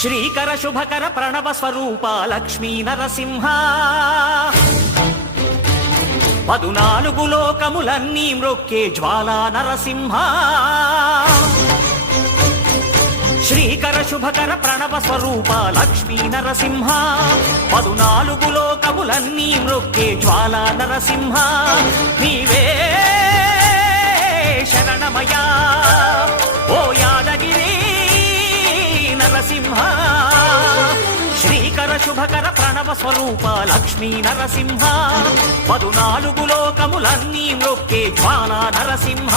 శ్రీకర శుభకర ప్రణవ స్వరూప లక్ష్మీ నరసింహ 14 లోకములన్నీ మ్రొక్కే జ్వాలా నరసింహ శ్రీకర శుభకర ప్రణవ స్వరూప లక్ష్మీ నరసింహ 14 లోకములన్నీ మ్రొక్కే జ్వాలా నరసింహ నీవే శరణమయా ఓ యాదగిరి నరసింహ శ్రీకర శుభకర ప్రణవ స్వరూప లక్ష్మీ నరసింహ 14 లోకములన్నీ మ్రొక్కే జ్వాలా నరసింహ